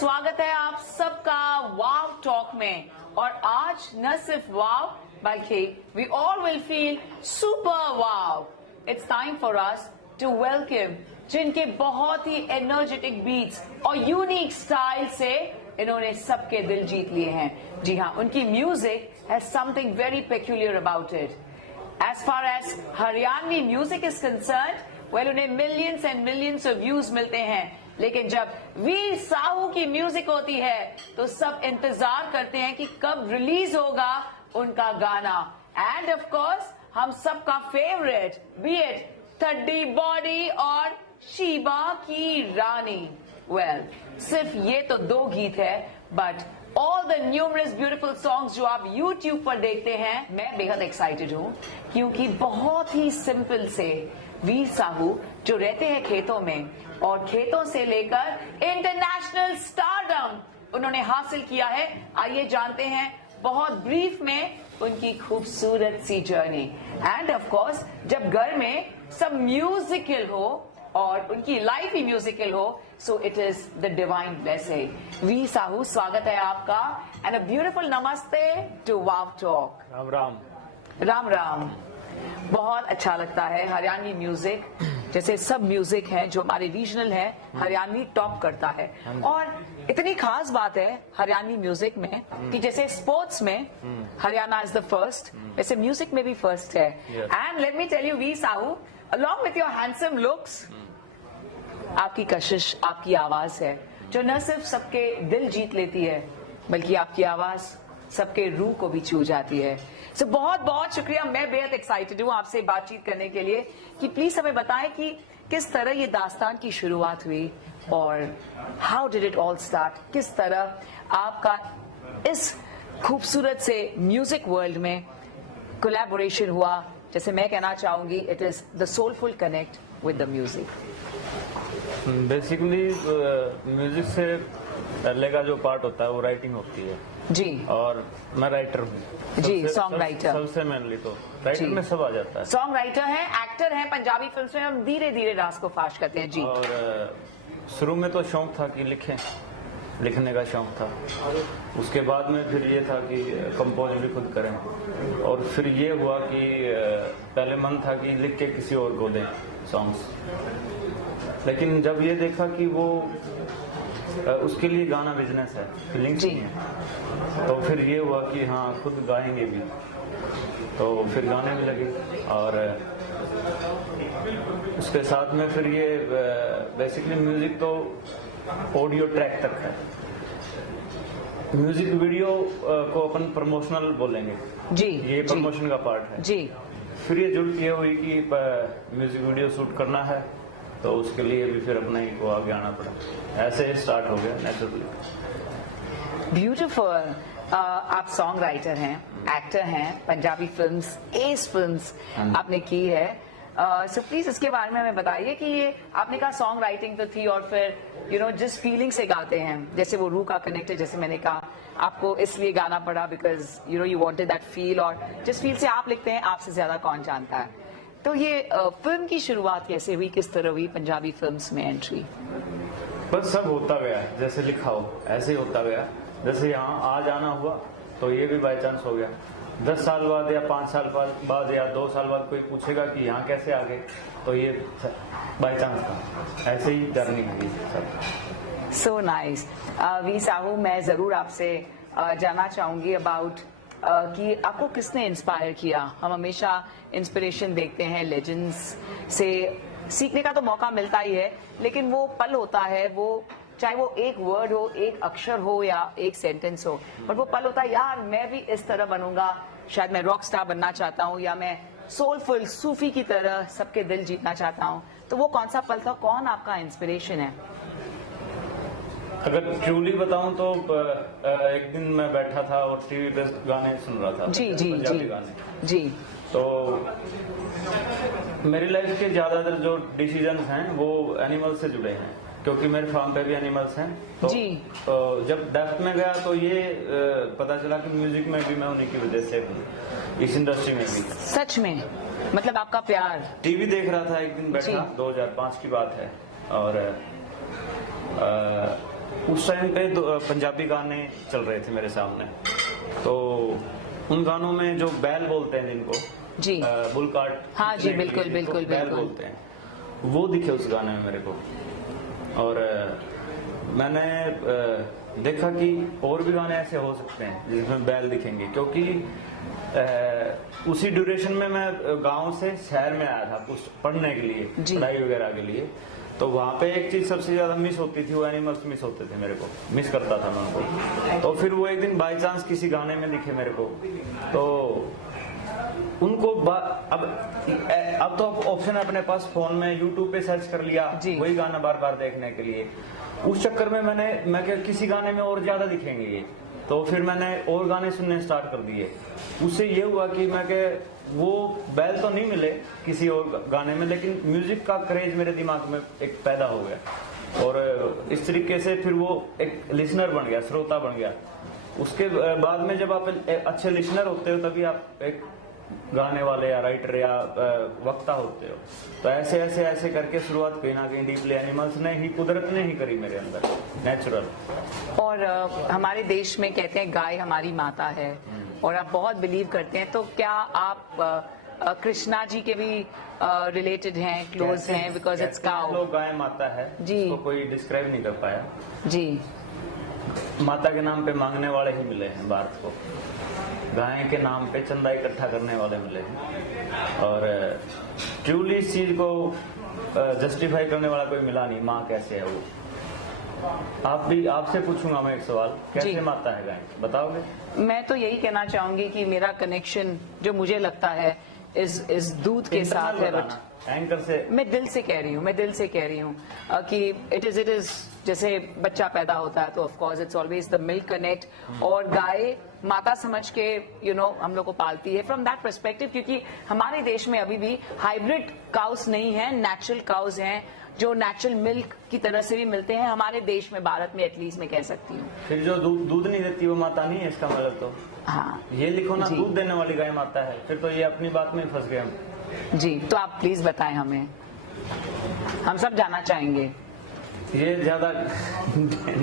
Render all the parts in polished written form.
स्वागत है आप सबका वाव टॉक में। और आज न सिर्फ वाव बल्कि we all will feel super wow. It's time for us to welcome जिनके बहुत ही एनर्जेटिक बीट्स और यूनिक स्टाइल से इन्होंने सबके दिल जीत लिए हैं। जी हाँ, उनकी music has something very peculiar about it. As far as Haryanvi music is concerned, well उन्हें millions and millions of views मिलते हैं, लेकिन जब वीर साहू की म्यूजिक होती है तो सब इंतजार करते हैं कि कब रिलीज होगा उनका गाना। एंड ऑफ कोर्स हम सबका फेवरेट बी इट थड्डी बॉडी और शीबा की रानी। वेल सिर्फ ये तो दो गीत है, but all the numerous beautiful songs जो आप YouTube पर देखते हैं, मैं बेहद एक्साइटेड हूँ क्योंकि बहुत ही सिंपल से वीर साहू जो रहते हैं खेतों में और खेतों से लेकर इंटरनेशनल स्टारडम उन्होंने हासिल किया है। आइए जानते हैं बहुत ब्रीफ में उनकी खूबसूरत सी जर्नी। एंड ऑफ कोर्स जब घर में सब म्यूजिकल हो और उनकी लाइफ ही म्यूजिकल हो, so it is the divine blessing. Veer Sahu, स्वागत है आपका and a beautiful namaste to wow talk. Ram Ram. Ram Ram. बहुत अच्छा लगता है हरियाणवी म्यूजिक, जैसे सब म्यूजिक है जो हमारे रीजनल है, हरियाणवी टॉप करता है। और इतनी खास बात है हरियाणवी म्यूजिक में कि जैसे स्पोर्ट्स में हरियाणा इज द फर्स्ट, वैसे म्यूजिक में भी फर्स्ट है। And let me tell you Veer Sahu, along with your handsome looks, आपकी कशिश, आपकी आवाज है जो न सिर्फ सबके दिल जीत लेती है बल्कि आपकी आवाज सबके रूह को भी छू जाती है। सो बहुत बहुत शुक्रिया। मैं बेहद एक्साइटेड हूँ आपसे बातचीत करने के लिए कि प्लीज हमें बताएं कि किस तरह ये दास्तान की शुरुआत हुई और how did it all start, किस तरह आपका इस खूबसूरत से म्यूजिक वर्ल्ड में कोलैबोरेशन हुआ। जैसे मैं कहना चाहूंगी, it is the soulful connect with the music. Basically music से पहले का जो पार्ट होता है वो राइटिंग होती है जी, और मैं राइटर हूँ जी, सॉन्ग राइटर। सबसे मेनली तो राइटर में सब आ जाता है। सॉन्ग राइटर है, एक्टर है, पंजाबी फिल्म में हम धीरे धीरे रास को फाश करते हैं जी। और शुरू में तो शौक था कि लिखने का शौक था, उसके बाद में फिर ये था कि कंपोज भी खुद करें, और फिर ये हुआ कि पहले मन था कि लिख के किसी और को दें सॉन्ग्स, लेकिन जब ये देखा कि वो उसके लिए गाना बिजनेस है, फीलिंग्स नहीं है, तो फिर ये हुआ कि हाँ खुद गाएंगे भी, तो फिर गाने भी लगे। और उसके साथ में फिर ये बेसिकली म्यूजिक तो ऑडियो ट्रैक तक है, म्यूजिक वीडियो को अपन प्रमोशनल बोलेंगे जी, ये प्रमोशन का पार्ट है जी। फिर ये जुड़ ये हुई कि म्यूजिक वीडियो शूट करना है, तो उसके लिए भी फिर अपने ही को आगे आना पड़ा। ऐसे ही स्टार्ट हो गया नेचुरली। ब्यूटीफुल। आप सॉन्ग राइटर हैं, एक्टर हैं, पंजाबी फिल्म्स, एस फिल्म्स आपने की है। सो प्लीज इसके बारे में हमें बताइए कि ये आपने कहा सॉन्ग राइटिंग तो थी, और फिर जिस फीलिंग से गाते हैं, जैसे वो रूह का कनेक्ट है, जैसे मैंने कहा आपको इसलिए गाना पड़ा because you wanted that feel, और जिस फील से आप लिखते हैं आपसे ज्यादा कौन जानता है। तो ये फिल्म की शुरुआत कैसे हुई, किस तरह हुई पंजाबी फिल्म्स में एंट्री? बस सब होता गया, जैसे लिखा हो ऐसे ही होता गया। जैसे यहाँ आ जाना हुआ तो ये भी बाई चांस हो गया। 10 साल बाद या 5 साल बाद या 2 साल बाद कोई पूछेगा कि यहाँ कैसे आ गए, तो ये बाई चांस था, ऐसे ही जर्नी हुई सब। So nice. वी साहू, मैं जरूर आपसे जानना चाहूंगी अबाउट कि आपको किसने इंस्पायर किया। हम हमेशा इंस्पिरेशन देखते हैं, लेजेंड्स से सीखने का तो मौका मिलता ही है, लेकिन वो पल होता है, वो चाहे वो एक वर्ड हो, एक अक्षर हो या एक सेंटेंस हो, बट वो पल होता है यार मैं भी इस तरह बनूंगा, शायद मैं रॉक स्टार बनना चाहता हूँ, या मैं सोलफुल सूफी की तरह सबके दिल जीतना चाहता हूँ। तो वो कौन सा पल था, कौन आपका इंस्पिरेशन है? अगर ट्रूली बताऊं तो एक दिन मैं बैठा था और टीवी पे गाने सुन रहा था, जी जी जी गाने जी। तो मेरी लाइफ के ज्यादातर जो डिसीजंस हैं वो एनिमल से जुड़े हैं, क्योंकि मेरे फार्म पे भी एनिमल्स हैं। तो जब डेप्थ में गया तो ये पता चला कि म्यूजिक में भी मैं उन्हीं की वजह से हूँ, इस इंडस्ट्री में भी। सच में? मतलब आपका प्यार? टीवी देख रहा था एक दिन बैठा, 2005 की बात है, और उस टाइम पे पंजाबी गाने चल रहे थे मेरे सामने, तो उन गानों में जो बैल बोलते हैं जिनको जी बुल कार्ट, हाँ जी, बिल्कुल बिल्कुल बैल बिल्कुल। बोलते हैं, वो दिखे उस गाने में मेरे को। और मैंने देखा कि और भी गाने ऐसे हो सकते हैं जिसमें बैल दिखेंगे, क्योंकि उसी ड्यूरेशन में मैं गांव से शहर में आया था कुछ पढ़ने के लिए, जी। पढ़ाई वगैरह के लिए। तो वहाँ पे एक चीज सबसे ज्यादा मिस होती थी, वो एनिमल्स मिस होते थे मेरे को, मिस करता था मैं उनको। तो फिर वो एक दिन बाई चांस किसी गाने में दिखे मेरे को, तो उनको अब तो ऑप्शन है अपने पास फोन में, यूट्यूब पे सर्च कर लिया, जी। वही गाना बार बार देखने के लिए। उस चक्कर में मैं क्या किसी गाने में और ज्यादा दिखेंगे ये, तो फिर मैंने और गाने सुनने स्टार्ट कर दिए। उससे ये हुआ कि मैं वो बैल तो नहीं मिले किसी और गाने में, लेकिन म्यूजिक का क्रेज मेरे दिमाग में एक पैदा हो गया, और इस तरीके से फिर वो एक लिसनर बन गया, श्रोता बन गया। उसके बाद में जब आप अच्छे लिसनर होते हो, तभी आप एक गाने वाले या राइटर या वक्ता होते हो। तो ऐसे करके शुरुआत कहीं ना कहीं डीपली एनिमल्स ने ही, कुदरत ने ही करी मेरे अंदर, नेचुरल। और हमारे देश में कहते हैं गाय हमारी माता है, और आप बहुत बिलीव करते हैं, तो क्या आप कृष्णा जी के भी रिलेटेड हैं, क्लोज हैं, बिकॉज इट्स काउ? लोग गाय माता है जी, तो कोई डिस्क्राइब नहीं कर पाया जी। माता के नाम पे मांगने वाले ही मिले हैं भारत को, गाय के नाम पे चंदा इकट्ठा करने वाले मिले हैं, और ट्रूली इस चीज को जस्टिफाई करने वाला कोई मिला नहीं। माँ कैसे है वो? आपसे पूछूंगा मैं एक सवाल, कैसे माता है गाय, बताओगे? मैं तो यही कहना चाहूंगी कि मेरा कनेक्शन जो मुझे लगता है इस दूध के साथ है, बट एंकर से मैं दिल से कह रही हूँ कि इट इज जैसे बच्चा पैदा होता है तो of course it's always the milk connect, और गाय माता समझ के हम लोग को पालती है फ्रॉम दैट पर्सपेक्टिव, क्योंकि हमारे देश में अभी भी हाइब्रिड काउस नहीं है, नेचुरल काउस हैं जो नेचुरल मिल्क की तरह से भी मिलते हैं हमारे देश में, भारत में एटलीस्ट मैं कह सकती हूँ। फिर जो दूध नहीं देती वो माता नहीं है, इसका मतलब तो हाँ, ये लिखो ना, दूध देने वाली गाय माता है, फिर तो ये अपनी बात में फंस गए हम। जी, तो आप प्लीज बताएं हमें, हम सब जानना चाहेंगे। ये ज्यादा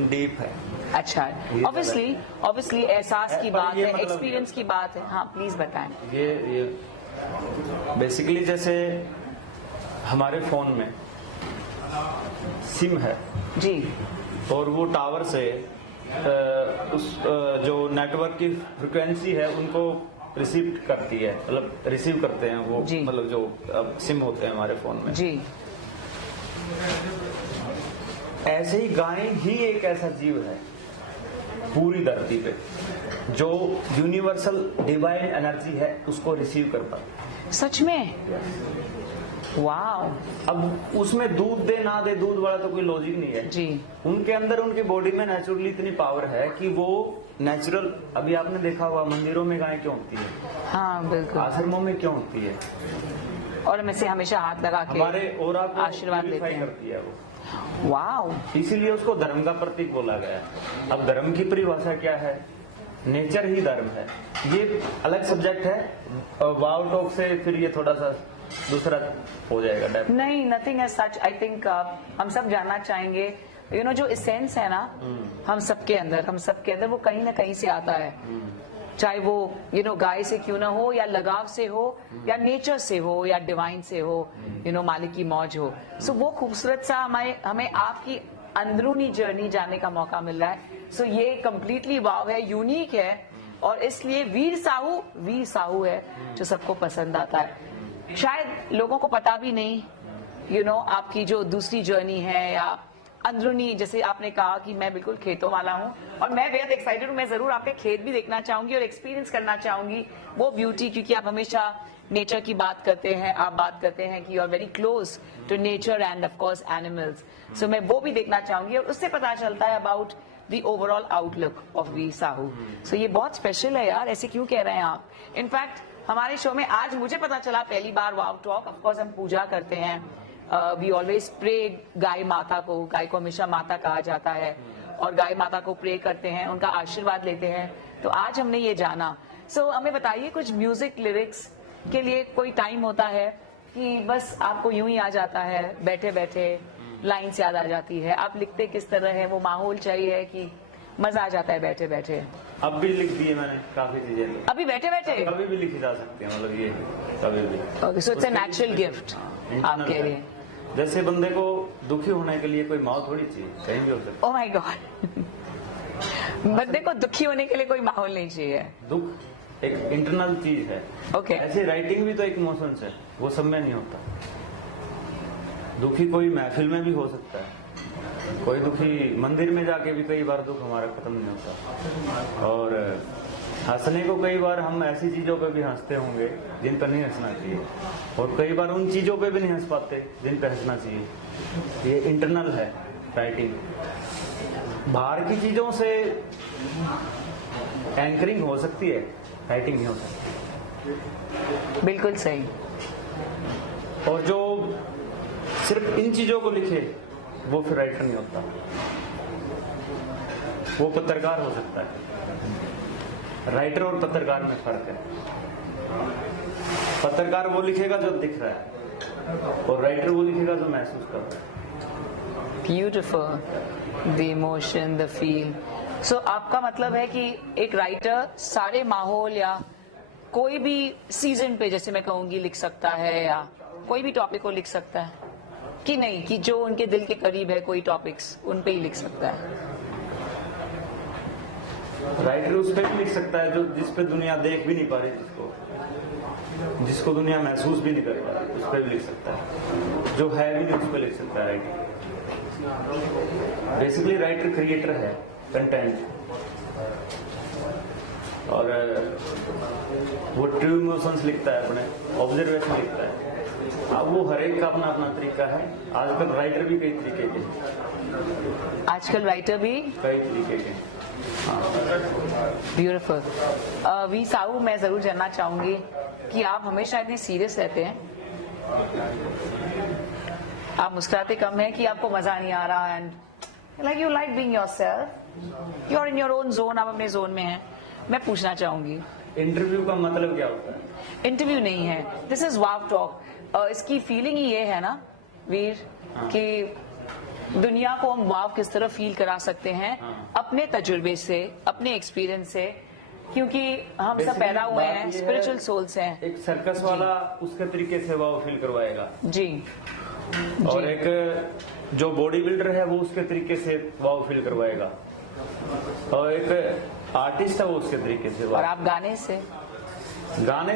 डीप है। अच्छा, ऑब्वियसली एहसास की बात है, मतलब एक्सपीरियंस की बात है। हाँ, प्लीज बताएं। ये बेसिकली जैसे हमारे फोन में सिम है जी, और वो टावर से जो नेटवर्क की फ्रिक्वेंसी है उनको रिसीव करती है, मतलब रिसीव करते हैं वो, मतलब जो सिम होते हैं हमारे फोन में जी। ऐसे ही गाय ही एक ऐसा जीव है पूरी धरती पे जो यूनिवर्सल डिवाइन एनर्जी है, उसको रिसीव कर पाता। सच में? वाओ। अब उसमें दूध दे ना दे, दूध वाला तो कोई लॉजिक नहीं है जी। उनके अंदर, उनकी बॉडी में नेचुरली इतनी पावर है कि वो नेचुरल, अभी आपने देखा हुआ मंदिरों में गाय क्यों होती है, हाँ बिल्कुल, आश्रमों में क्यों होती है, और हमें से हमेशा हाथ लगा के हमारे और आशीर्वाद लेते हैं। करती है वो। वाओ। इसीलिए उसको धर्म का प्रतीक बोला गया है। अब धर्म की परिभाषा क्या है? नेचर ही धर्म है। ये अलग सब्जेक्ट है, वाव टॉक से फिर ये थोड़ा सा दूसरा हो जाएगा डेप्थ। नहीं, nothing as such. I think हम सब जानना चाहेंगे, जो एसेंस है ना हम सबके अंदर वो कहीं ना कहीं से आता है, चाहे वो गाय से क्यों ना हो, या लगाव से हो, या नेचर से हो, या डिवाइन से हो, मालिक की मौज हो। सो वो खूबसूरत सा हमें आपकी अंदरूनी जर्नी जानने का मौका मिल रहा है। सो ये कम्प्लीटली वाव है, यूनिक है, और इसलिए वीर साहू है जो सबको पसंद आता है। शायद लोगों को पता भी नहीं आपकी जो दूसरी जर्नी है, या अंदरूनी, जैसे आपने कहा कि मैं बिल्कुल खेतों वाला हूँ, और मैं बेहद एक्साइटेड हूँ। मैं जरूर आपके खेत भी देखना चाहूंगी और एक्सपीरियंस करना चाहूंगी वो ब्यूटी, क्योंकि आप हमेशा नेचर की बात करते हैं, आप बात करते हैं कि you are very close to nature and of course animals. So मैं वो भी देखना चाहूंगी, और उससे पता चलता है about the overall outlook of Veer Sahu. So ये बहुत स्पेशल है यार, ऐसे क्यों कह रहे हैं आप? इनफैक्ट हमारे शो में आज मुझे पता चला पहली बार वाव टॉक, ऑफकोर्स हम पूजा करते हैं, वी ऑलवेज प्रे गाय माता को, गाय को हमेशा माता कहा जाता है, और गाय माता को प्रे करते हैं, उनका आशीर्वाद लेते हैं। तो आज हमने ये जाना। सो हमें बताइए, कुछ म्यूजिक लिरिक्स के लिए कोई टाइम होता है कि बस आपको यूं ही आ जाता है बैठे बैठे, लाइन्स याद आ जाती है? आप लिखते किस तरह है? वो माहौल चाहिए कि मजा आ जाता है बैठे बैठे? अब भी लिख दिए मैंने काफी चीजें, तो अभी बैठे बैठे? कभी भी लिखी जा सकती है, मतलब ये कभी भी। Okay, so it's a natural gift आपके लिए। जैसे बंदे को दुखी होने के लिए कोई माहौल थोड़ी चाहिए, कहीं भी हो सकता ओह माय गॉड, बंदे को दुखी होने के लिए कोई माहौल नहीं चाहिए। है। दुख एक इंटरनल चीज है। ओके, ऐसे राइटिंग भी तो एक इमोशंस है, वो सब में नहीं होता। दुखी कोई महफिल में भी हो सकता है, कोई दुखी मंदिर में जाके भी कई बार दुख हमारा खत्म नहीं होता। और हंसने को कई बार हम ऐसी चीजों पे भी हंसते होंगे जिन पर नहीं हंसना चाहिए, और कई बार उन चीजों पे भी नहीं हंस पाते जिन पे हंसना चाहिए। ये इंटरनल है राइटिंग। बाहर की चीजों से एंकरिंग हो सकती है, राइटिंग नहीं हो सकती। बिल्कुल सही। और जो सिर्फ इन चीजों को लिखे वो फिर राइटर नहीं होता, वो पत्रकार हो सकता है। राइटर और पत्रकार में फर्क है। पत्रकार वो लिखेगा जो दिख रहा है, और राइटर वो लिखेगा जो महसूस कर रहा है। Beautiful, the emotion, the feel. So आपका मतलब है कि एक राइटर सारे माहौल या कोई भी सीजन पे, जैसे मैं कहूंगी, लिख सकता है, या कोई भी टॉपिक को लिख सकता है कि नहीं, कि जो उनके दिल के करीब है कोई टॉपिक्स उन पे ही लिख सकता है? राइटर उस पर भी लिख सकता है जो जिस पे दुनिया देख भी नहीं पा रही, जिसको दुनिया महसूस भी नहीं कर पा रही, उस पर भी लिख सकता है। जो है भी नहीं उस पर लिख सकता है राइटर। बेसिकली राइटर क्रिएटर है कंटेंट, और वो ट्रू इमोशंस लिखता है, अपने ऑब्जर्वेशन लिखता है। अब वो हर एक का अपना अपना तरीका है। आजकल राइटर भी कई तरीके के हैं। आजकल राइटर भी कई तरीके के। ब्यूटीफुल। वी साहू, मैं जरूर जानना चाहूंगी कि आप हमेशा इतने सीरियस रहते हैं, आप मुस्कुराते कम है कि आपको मजा नहीं आ रहा, and like you like being yourself, you are in your own zone, आप अपने जोन में हैं। मैं पूछना चाहूंगी, इंटरव्यू का मतलब क्या होता है? इंटरव्यू नहीं है, दिस इज वाव टॉक। इसकी फीलिंग ही ये है ना वीर, कि दुनिया को हम वाव किस तरह फील करा सकते हैं अपने तजुर्बे से, अपने एक्सपीरियंस से, क्योंकि हम सब पैदा हुए हैं, स्पिरिचुअल सोल्स हैं। एक सर्कस वाला उसके तरीके से वाव फील करवाएगा जी, और एक जो बॉडी बिल्डर है वो उसके तरीके से वाव फील करवाएगा, और एक आर्टिस्ट है वो उसके तरीके से। और आप गाने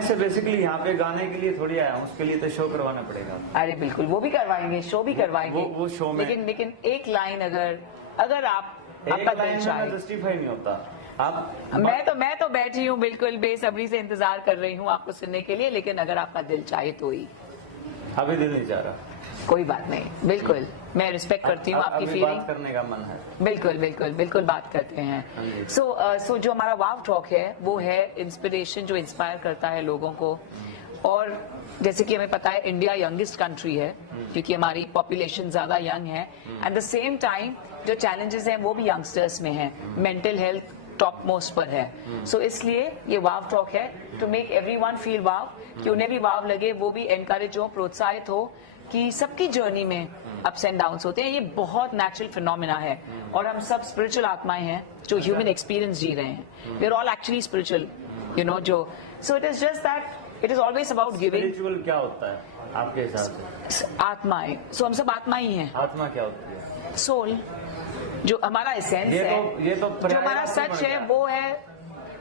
से बेसिकली यहाँ पे गाने के लिए थोड़ी आया हूँ, उसके लिए तो शो करवाना पड़ेगा। अरे बिल्कुल, वो भी करवाएंगे, शो भी करवाएंगे, वो शो में। लेकिन एक लाइन अगर आप, आपका दिल चाहे, जस्टिफाई नहीं होता। आप मैं तो बैठी हूँ बिल्कुल बेसब्री से इंतजार कर रही हूँ आपको सुनने के लिए, लेकिन अगर आपका दिल चाहे तो ही। अभी दिल नहीं चाह रहा, कोई बात नहीं, बिल्कुल मैं रिस्पेक्ट करती हूँ आपकी फीलिंग। बात करने का मन है, बिल्कुल बात करते हैं। सो जो हमारा वाव टॉक है वो है इंस्पिरेशन, जो इंस्पायर करता है लोगों को। और जैसे कि हमें पता है इंडिया यंगेस्ट कंट्री है, क्योंकि हमारी पॉपुलेशन ज्यादा यंग है। एट द सेम टाइम जो चैलेंजेस हैं वो भी यंगस्टर्स में है, मेंटल हेल्थ टॉप मोस्ट पर है। सो इसलिए ये वाव टॉक है टू मेक एवरीवन फील वाव, कि उन्हें भी वाव लगे, वो भी एनकरेज हो, प्रोत्साहित हो कि सबकी जर्नी में अप्स एंड डाउन्स होते हैं। ये बहुत नेचुरल फिनोमिना है, और हम सब स्पिरिचुअल आत्माएं हैं जो ह्यूमन एक्सपीरियंस जी रहे हैं। We are all actually spiritual, you know. जो so it is just that it is always about giving. Spiritual क्या होता है आपके हिसाब से? आत्माएं, सो हम सब आत्मा ही हैं। आत्मा क्या होती है? सोल, जो हमारा एसेंस है, ये तो जो हमारा सच है,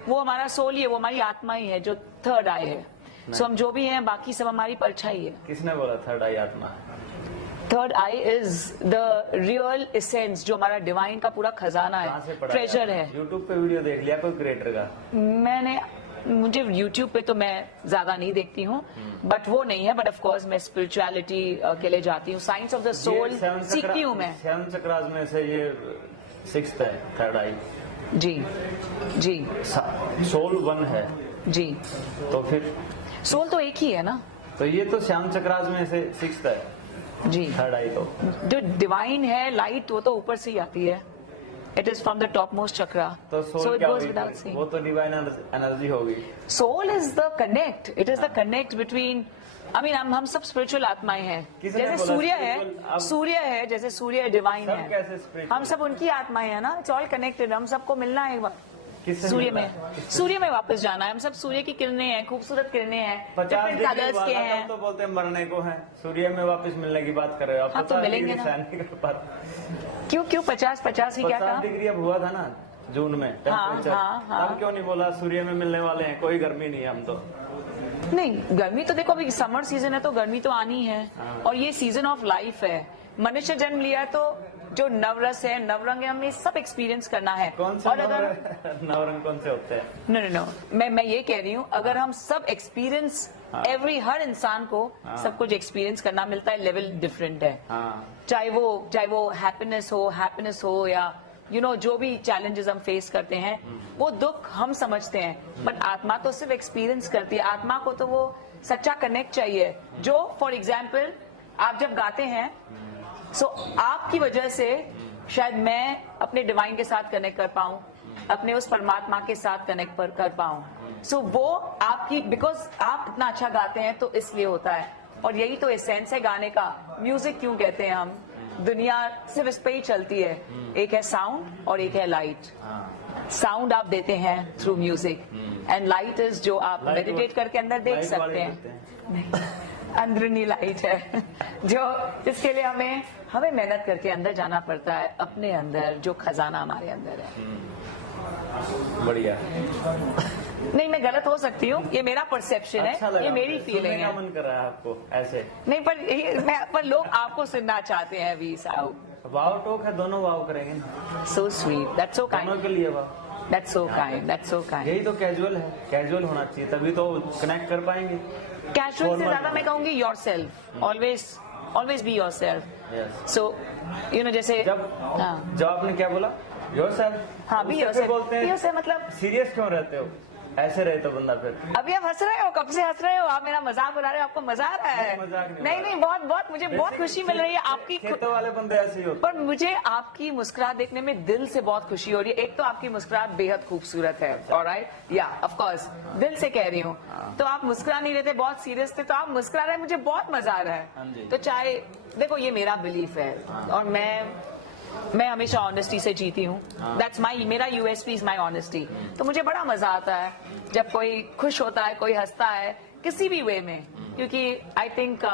वो हमारा सोल ही है, वो हमारी आत्मा ही है, जो थर्ड आई है। सो हम जो भी हैं, बाकी सब हमारी परछाई है। किसने बोला थर्ड आई आत्मा? Third I is the real essence, जो हमारा डिवाइन का पूरा खजाना है, ट्रेजर है। यूट्यूब पे वीडियो देख लिया कोई क्रिएटर का? मुझे यूट्यूब पे तो मैं ज्यादा नहीं देखती हूँ, बट वो नहीं है। बट ऑफ कोर्स मैं स्पिरिचुअलिटी के लिए जाती हूँ, साइंस ऑफ द सोल सीखती हूँ मैं। 7 चक्रास में से ये 6th है, थर्ड आई। जी सोल 1 है जी, तो फिर सोल तो एक ही है ना, तो ये तो श्याम चक्रास में से 6th है जी। थर्ड आई तो जो डिवाइन है, लाइट, वो तो ऊपर से ही आती है। It is from the top most chakra, तो so it goes without saying. वो तो डिवाइन एनर्जी होगी। Soul is the connect, it is the connect between I mean, हम सब स्पिरिचुअल आत्माएं हैं। किसने जैसे बोला सूर्य spiritual? है, सूर्य है, जैसे सूर्य डिवाइन सब कैसे है, spiritual? हम सब उनकी आत्माएं हैं ना। It's all connected. हम सबको मिलना है एक बार किससे सूर्य मिलना में, है? सूर्य में वापस जाना है। हम सब सूर्य की किरणें हैं, खूबसूरत किरणें हैं, 50 डिफरेंट डिग्री कलर्स के वाला हैं। तब तो बोलते हैं मरने को है, सूर्य में वापस मिलने की बात कर रहे हो आप। हाँ, तो 50 मिलेंगे डिग्री ना। सहन नहीं कर पाते। क्यों क्यों 50 ही क्या 50 कहा? डिग्री अब हुआ था ना जून में टेम्परेचर। हाँ। हम क्यों नहीं बोला सूर्य में मिलने वाले हैं, कोई गर्मी नहीं है हम तो। नहीं, गर्मी तो देखो, अभी समर सीजन है तो गर्मी तो आनी है। और ये सीजन ऑफ लाइफ है। मनुष्य जन्म लिया तो जो नवरस है, नवरंग है, हमें सब एक्सपीरियंस करना है। कौन से और अगर नवरंग कौन से होते हैं? नो, मैं ये कह रही हूँ, अगर हम सब एक्सपीरियंस हर इंसान को सब कुछ एक्सपीरियंस करना मिलता है, लेवल डिफरेंट है। हाँ, चाहे वो हैप्पीनेस हो या जो भी चैलेंजेस हम फेस करते हैं, वो दुख हम समझते हैं, बट आत्मा तो सिर्फ एक्सपीरियंस करती है। आत्मा को तो वो सच्चा कनेक्ट चाहिए। जो फॉर एग्जाम्पल आप जब गाते हैं, सो आपकी वजह से शायद मैं अपने डिवाइन के साथ कनेक्ट कर पाऊं, अपने उस परमात्मा के साथ कनेक्ट कर पाऊं। सो वो आपकी, बिकॉज आप इतना अच्छा गाते हैं तो इसलिए होता है। और यही तो एसेंस है गाने का। म्यूजिक क्यों कहते हैं हम? दुनिया सिर्फ इस पे ही चलती है। एक है साउंड और एक है लाइट। साउंड आप देते हैं through music, and light is जो आप Light मेडिटेट करके अंदर देख लाइट सकते वाले हैं। देते हैं। नहीं, अंदरूनी लाइट है जिसके लिए हमें मेहनत करके अंदर जाना पड़ता है, अपने अंदर जो खजाना हमारे अंदर है। बढ़िया। नहीं, मैं गलत हो सकती हूँ, ये मेरा परसेप्शन अच्छा है, लगा ये मेरी मुझे। फीलिंग सुनने है। का मन कर रहा है आपको ऐसे? नहीं, पर लोग आपको सुनना चाहते हैं। वी साउंड वाव टॉक है, दोनों वाव करेंगे ना। सो स्वीट, दैट्स सो दोनों काइंड, के लिए wow. That's so kind, that's so kind. यही तो कैजुअल है, कैजुअल होना चाहिए, तभी तो कनेक्ट कर पाएंगे। कैजुअल से Formal. ज्यादा मैं कहूंगी your self. Always be your self. Yes. सो जैसे जब आपने क्या बोला, योरसेल्फ? हाँ, be yourself. बोलते Be हैं yourself मतलब सीरियस क्यों रहते हो? ऐसे रहे तो बंदा फिर। अभी आप हंस रहे हो, कब से हंस रहे हो आप? मेरा मजाक उड़ा रहे हो, आपको मजा आ रहा है? मजाक नहीं नहीं, बहुत मुझे बहुत खुशी मिल रही है आपकी। खेतों वाले बंदे ऐसे ही होते पर मुझे आपकी मुस्कुराहट देखने में दिल से बहुत खुशी हो रही है। एक तो आपकी मुस्कुराहट बेहद खूबसूरत है, ऑलराइट, या ऑफ कोर्स दिल से कह रही हूँ। तो आप मुस्कुरा नहीं रहे थे, बहुत सीरियस थे, तो आप मुस्कुरा रहे हैं, मुझे बहुत मजा आ रहा हाँ है। जी। तो चाहे देखो, ये मेरा बिलीफ है और मैं हमेशा ऑनेस्टी से जीती हूँ। दैट्स मेरा यूएसपी इज माई ऑनेस्टी। तो मुझे बड़ा मजा आता है जब कोई खुश होता है, कोई हंसता है, किसी भी वे में, क्योंकि आई थिंक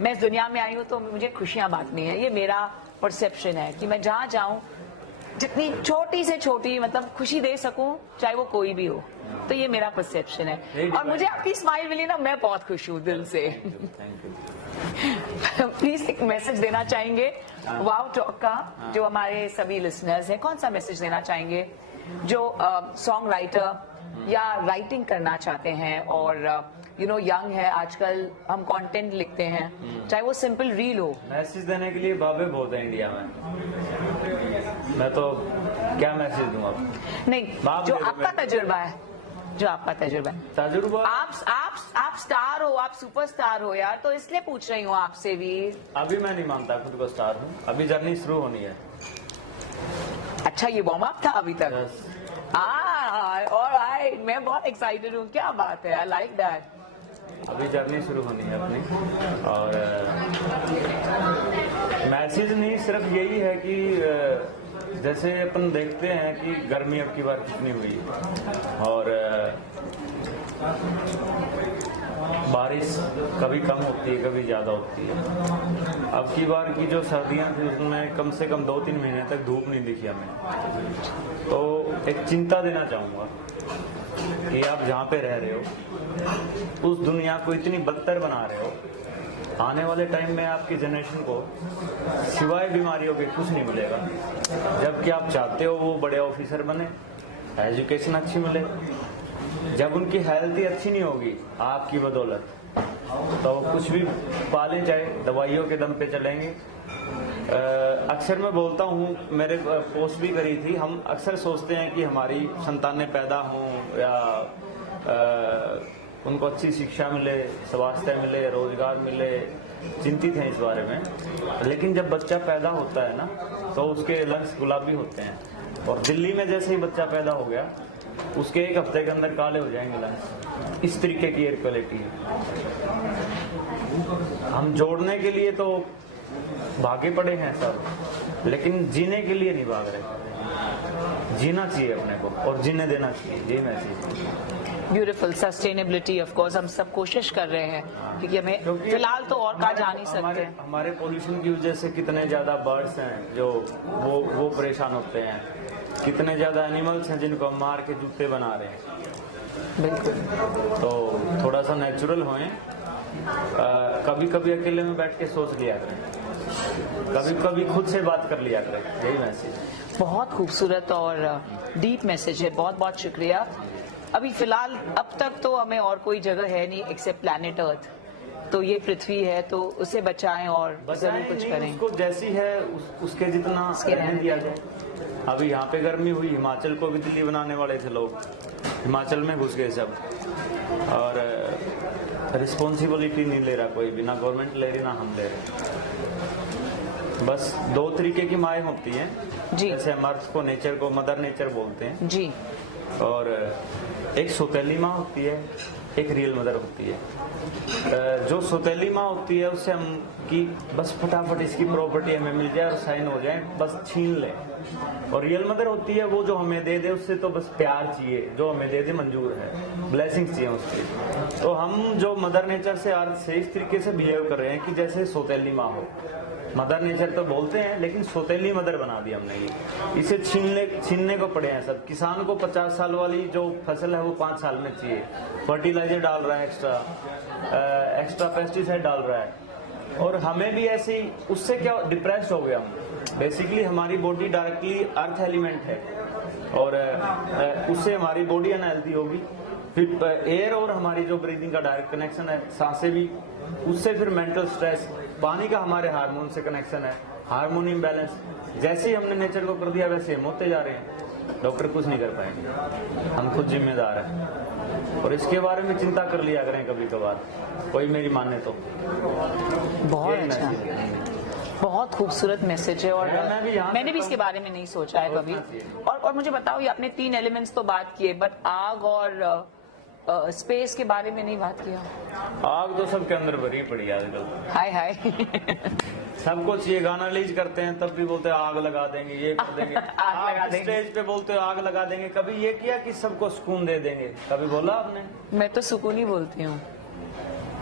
मैं इस दुनिया में आई हूँ तो मुझे खुशियां बांटनी है। ये मेरा परसेप्शन है कि मैं जहाँ जाऊँ जितनी छोटी से छोटी मतलब खुशी दे सकूं, चाहे वो कोई भी हो। तो ये मेरा परसेप्शन है और मुझे आपकी स्माइल मिली ना, मैं बहुत खुश हूँ दिल से। Thank you. प्लीज एक मैसेज देना चाहेंगे वाव टॉक का, जो हमारे सभी लिसनर्स हैं? कौन सा मैसेज देना चाहेंगे जो सॉन्ग राइटर या राइटिंग करना चाहते हैं और यंग है, आजकल हम कंटेंट लिखते हैं, चाहे वो सिंपल रील हो? मैसेज देने के लिए बाबे बहुत है इंडिया में, मैं तो क्या मैसेज दूं आपको? नहीं, बाप जो दे दो आपका मेरे को। तजुर्बा है, जो आपका तजुर्बा है। तजुर्बा आप स्टार हो, आप सुपरस्टार हो यार, तो इसलिए पूछ रही हूँ आपसे भी। अभी मैं नहीं मानता खुद को स्टार हूँ, अभी जर्नी शुरू होनी है। अच्छा, ये वार्म अप था अभी तक? Yes. ऑलराइट, मैं बहुत एक्साइटेड हूँ, क्या बात है, आई लाइक दैट। अभी जर्नी शुरू होनी है अपनी, और मैसेज नहीं, सिर्फ यही है कि जैसे अपन देखते हैं कि गर्मी अब की बार कितनी हुई और बारिश कभी कम होती है, कभी ज्यादा होती है। अब की बार की जो सर्दियां थी उसमें कम से कम 2-3 महीने तक धूप नहीं दिखी हमें। तो एक चिंता देना चाहूंगा कि आप जहाँ पे रह रहे हो उस दुनिया को इतनी बदतर बना रहे हो, आने वाले टाइम में आपकी जनरेशन को सिवाय बीमारियों के कुछ नहीं मिलेगा। जबकि आप चाहते हो वो बड़े ऑफिसर बने, एजुकेशन अच्छी मिले, जब उनकी हेल्थ ही अच्छी नहीं होगी आपकी बदौलत, तो कुछ भी पालें, चाहे दवाइयों के दम पे चलेंगे। अक्सर मैं बोलता हूँ, मेरे पोस्ट भी करी थी, हम अक्सर सोचते हैं कि हमारी संतानें पैदा हों या उनको अच्छी शिक्षा मिले, स्वास्थ्य मिले, रोजगार मिले, चिंतित हैं इस बारे में। लेकिन जब बच्चा पैदा होता है ना, तो उसके लंग्स गुलाबी होते हैं, और दिल्ली में जैसे ही बच्चा पैदा हो गया उसके एक हफ्ते के अंदर काले हो जाएंगे लेंस। इस तरीके की एयर क्वालिटी है। हम जोड़ने के लिए तो भागे पड़े हैं सब, लेकिन जीने के लिए नहीं भाग रहे। जीना चाहिए अपने को और जीने देना चाहिए, ये message. Beautiful. Sustainability of course हम सब कोशिश कर रहे हैं, क्योंकि हमें फिलहाल तो और कहा जा नहीं सकते। हमारे पोल्यूशन की वजह से कितने ज्यादा बर्ड्स हैं जो वो परेशान होते हैं, कितने ज्यादा एनिमल्स हैं जिनको हम मार के जूते बना रहे हैं। बिल्कुल। तो थोड़ा सा नेचुरल होएं। कभी कभी अकेले में बैठ के सोच लिया करें, कभी कभी खुद से बात कर लिया करें, यही मैसेज। बहुत खूबसूरत और डीप मैसेज है, बहुत बहुत शुक्रिया। अभी फिलहाल अब तक तो हमें और कोई जगह है नहीं एक्सेप्ट प्लैनेट अर्थ, तो ये पृथ्वी है, तो उसे बचाएं और जरूर कुछ करें। उसको जैसी है उसके जितना रहने दिया जाए। अभी यहाँ पे गर्मी हुई, हिमाचल को भी दिल्ली बनाने वाले थे लोग, हिमाचल में घुस गए सब, और रिस्पॉन्सिबिलिटी नहीं ले रहा कोई भी, ना गवर्नमेंट ले रही ना हम ले रहे। बस दो तरीके की माएँ होती हैं जी। जैसे हम अर्थ को, नेचर को मदर नेचर बोलते हैं जी, और एक सौतेली माँ होती है, एक रियल मदर होती है। जो सौतेली माँ होती है उससे हम कि बस फटाफट इसकी प्रॉपर्टी हमें मिल जाए और साइन हो जाए, बस छीन ले। और रियल मदर होती है वो जो हमें दे दे, उससे तो बस प्यार चाहिए, जो हमें दे दे मंजूर है, ब्लेसिंग्स चाहिए उसकी। तो हम जो मदर नेचर से अर्थ से इस तरीके से बिहेव कर रहे हैं कि जैसे सौतेली माँ हो। मदर नेचर तो बोलते हैं, लेकिन सौतेली मदर बना दी हमने ये। इसे छीनने को पड़े हैं सब। किसान को 50 साल वाली जो फसल है वो 5 साल में चाहिए। फर्टिलाइजर डाल रहा है, एक्स्ट्रा पेस्टिसाइड डाल रहा है, और हमें भी ऐसे ही। उससे क्या डिप्रेस्ड हो गया हम। बेसिकली हमारी बॉडी डायरेक्टली अर्थ एलिमेंट है, और उससे हमारी बॉडी अनहेल्दी होगी। फिर एयर और हमारी जो ब्रीदिंग का डायरेक्ट कनेक्शन है, सांसें भी, उससे फिर मेंटल स्ट्रेस, पानी का हमारे हार्मोन से कनेक्शन है, हार्मोन इम्बैलेंस। जैसे ही हमने नेचर को कर दिया वैसे हम होते जा रहे हैं। डॉक्टर कुछ नहीं कर पाएंगे, हम खुद जिम्मेदार हैं। और इसके बारे में चिंता कर लिया करें कभी कभार, कोई मेरी माने तो। बहुत अच्छा, बहुत खूबसूरत मैसेज है, और मैंने भी इसके बारे में नहीं सोचा है कभी। और मुझे बताओ, ये आपने 3 एलिमेंट्स तो बात किए, बट आग और स्पेस के बारे में नहीं बात किया। आग तो सबके अंदर भरी पड़ी है आजकल। हाय हाय। सबको चाहिए, गाना रिलीज करते हैं तब भी बोलते हैं आग लगा देंगे, ये कर देंगे। आग लगा देंगे। स्टेज पे बोलते हैं आग लगा देंगे। कभी ये किया कि सबको सुकून दे देंगे? कभी बोला आपने? मैं तो सुकून ही बोलती हूँ।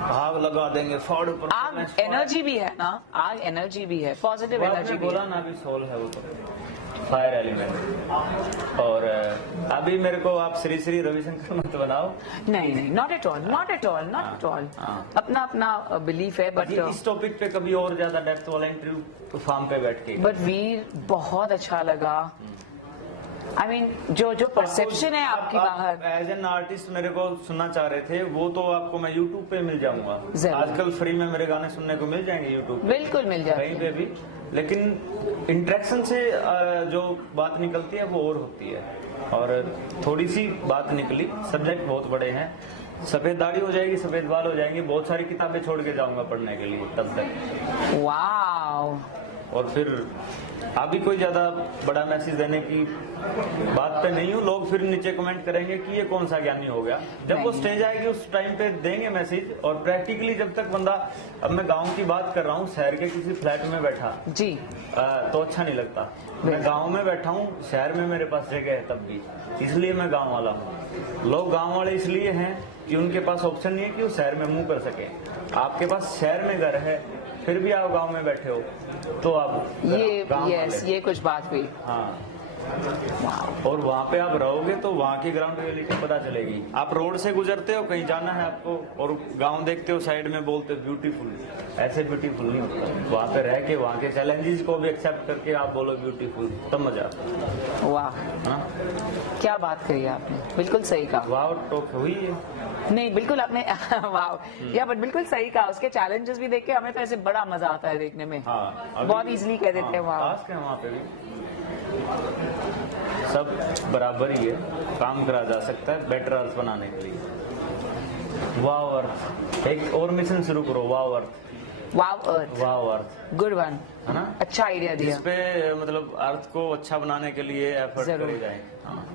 आग लगा देंगे, फॉर आग एनर्जी भी है ना, आग एनर्जी भी है, पॉजिटिव एनर्जी भी बोला है। ना, अभी सोल है वो तो, फायर एलिमेंट। और अभी मेरे को आप श्री श्री रविशंकर मत बनाओ। नहीं नहीं, not at all, not at all, not at all. अपना अपना बिलीफ है, बट इस टॉपिक पे कभी और ज्यादा डेप्थ वाला इंटरव्यू फार्म पे बैठ के। बट वीर, बहुत अच्छा लगा। I mean, जो परसेप्शन है आपकी बाहर। एज एन आर्टिस्ट मेरे को सुनना चाह रहे थे, वो तो आपको मैं यूट्यूब पे मिल जाऊंगा। जरूर। आजकल फ्री में मेरे गाने सुनने को मिल जाएंगे यूट्यूब पे, बिल्कुल मिल जाएंगे कहीं पे भी। लेकिन इंटरेक्शन से जो बात निकलती है वो और होती है, और थोड़ी सी बात निकली। सब्जेक्ट बहुत बड़े हैं, सफेद दाढ़ी हो जाएगी, सफेद बाल हो जाएंगे, बहुत सारी किताबें छोड़ के जाऊंगा पढ़ने के लिए तब तक। वाव। और फिर अभी कोई ज्यादा बड़ा मैसेज देने की बात पे नहीं हूँ। लोग फिर नीचे कमेंट करेंगे कि ये कौन सा ज्ञानी हो गया। जब वो स्टेज आएगी उस टाइम पे देंगे मैसेज। और प्रैक्टिकली जब तक बंदा, अब मैं गांव की बात कर रहा हूँ, शहर के किसी फ्लैट में बैठा जी, तो अच्छा नहीं लगता। मैं गांव में बैठा हूँ, शहर में मेरे पास जगह है तब भी, इसलिए मैं गांव वाला हूँ। लोग गांव वाले इसलिए हैं कि उनके पास ऑप्शन नहीं है कि वो शहर में मुंह कर सके। आपके पास शहर में घर है, फिर भी आप गांव में बैठे हो, तो आप ये कुछ बात हुई। हाँ, और वहाँ पे आप रहोगे तो वहाँ की ग्राउंड रियलिटी पता चलेगी। आप रोड से गुजरते हो, कहीं जाना है आपको, और गांव देखते हो साइड में, बोलते हो ब्यूटीफुल। ऐसे ब्यूटीफुल नहीं होता। वहाँ पे रह के वहाँ के चैलेंजेस को भी एक्सेप्ट करके आप बोलो ब्यूटीफुल, तब मजा आता है। वाह, हाँ, क्या बात कही आपने, बिल्कुल सही कहा। वाह टॉक हुई है। नहीं, बिल्कुल आपने वाह या बट बिल्कुल सही कहा। उसके चैलेंजेस भी देख के हमें तो ऐसे बड़ा मजा आता है देखने में। हाँ, बहुत इजीली कह देते हैं वहाँ। टास्क है वहाँ पे भी, सब बराबर ही है, काम करा जा सकता है बेटर अर्थ बनाने के लिए। वाव अर्थ, एक और मिशन शुरू करो, वाव अर्थ। वाव अर्थ, वाव अर्थ, गुड वन, है ना? अच्छा आइडिया दिया। इस पे मतलब अर्थ को अच्छा बनाने के लिए एफर्ट करे जाए। हाँ।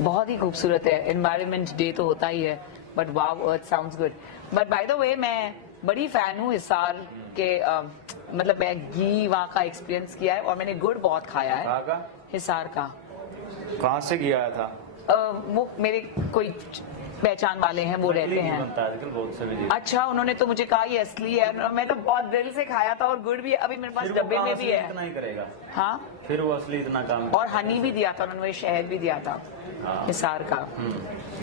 बहुत ही खूबसूरत है. एनवायरनमेंट डे तो होता ही है, but wow earth sounds good. But by the way मैं बड़ी फैन हूँ हिसार के. मतलब मैं घी वहाँ का एक्सपीरियंस किया है और मैंने गुड़ बहुत खाया है. कहाँ का? हिसार का. कहाँ से किया था? वो मेरे कोई पहचान वाले हैं, वो रहते हैं. बनता है आजकल बहुत से भी. अच्छा, उन्होंने तो मुझे कहा ये असली है. मैं तो बहुत दिल से खाया था. और गुड़ भी अभी मेरे पास डब्बे में भी है. इतना ही करेगा. हाँ, फिर वो असली इतना काम. और हनी भी दिया था उन्होंने, शहद भी दिया था हिसार का.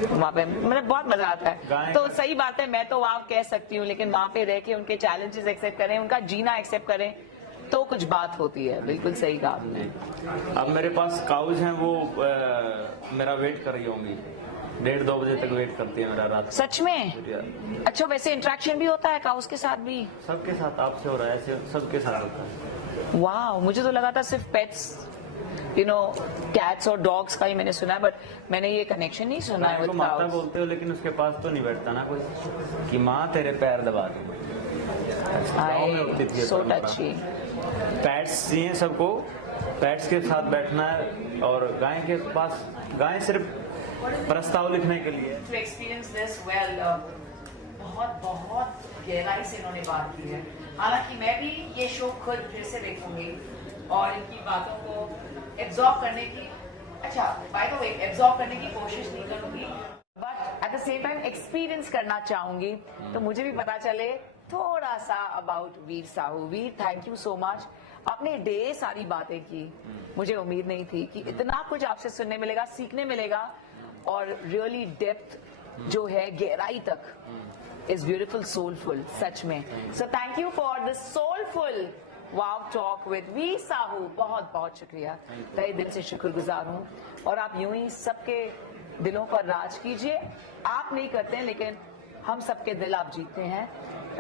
वहाँ पे मतलब बहुत मजा आता है. तो सही बात है, मैं तो वहाँ कह सकती हूँ, लेकिन वहाँ पे रह के उनके चैलेंजेस एक्सेप्ट करें, उनका जीना एक्सेप्ट करें, तो कुछ बात होती है. बिल्कुल सही कहा आपने. अब मेरे पास काउज हैं, वो मेरा वेट कर रही होंगी. 1:30-2 बजे तक वेट करती है मेरा रात. सच में? अच्छा, वैसे इंटरेक्शन भी होता है काउस के साथ भी? सबके साथ आपसे हो रहा है, ऐसे सबके साथ होता है. वाह, मुझे तो लगा था सिर्फ पेट्स, यू नो, कैट्स और डॉग्स का ही मैंने सुना है, बट मैंने ये कनेक्शन नहीं सुना है. तो माता बोलते हो, लेकिन उसके पास तो नहीं बैठता ना कोई कि माँ तेरे पैर दबा दे. सो टची. पैट्स चाहिए सबको, पैट्स के साथ बैठना है. और गाय के पास, गाय सिर्फ प्रस्ताव लिखने के लिए. To experience this well, बहुत बहुत गहराई से इन्होंने बात की है. हालांकि मैं भी ये शो खुद फिर से देखूंगी और इनकी बातों को एब्जॉर्ब करने की, अच्छा बाय द वे, एब्जॉर्ब करने की कोशिश नहीं करूंगी, but at the same time experience करना चाहूंगी, तो मुझे भी पता चले थोड़ा सा about Veer Sahu. Veer, thank you so much. आपने ढेर सारी बातें की. मुझे उम्मीद नहीं थी कि इतना कुछ आपसे सुनने मिलेगा, सीखने मिलेगा, और रियली डेप्थ जो है, गहराई तक इज ब्यूटीफुल, सोलफुल, सच में. So thank you for this soulful wow talk with Veer Sahu. बहुत बहुत शुक्रिया, तहे दिल से शुक्रगुजार हूँ. और आप यूं ही सबके दिलों पर राज कीजिए. आप नहीं करते हैं, लेकिन हम सबके दिल आप जीतते हैं,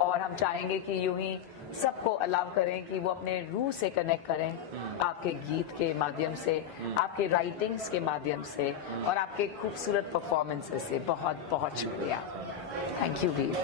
और हम चाहेंगे कि यूं ही सबको अलाउ करें कि वो अपने रूह से कनेक्ट करें, आपके गीत के माध्यम से, आपके राइटिंग्स के माध्यम से, और आपके खूबसूरत परफॉर्मेंसेस से. बहुत बहुत शुक्रिया. Thank you Veer.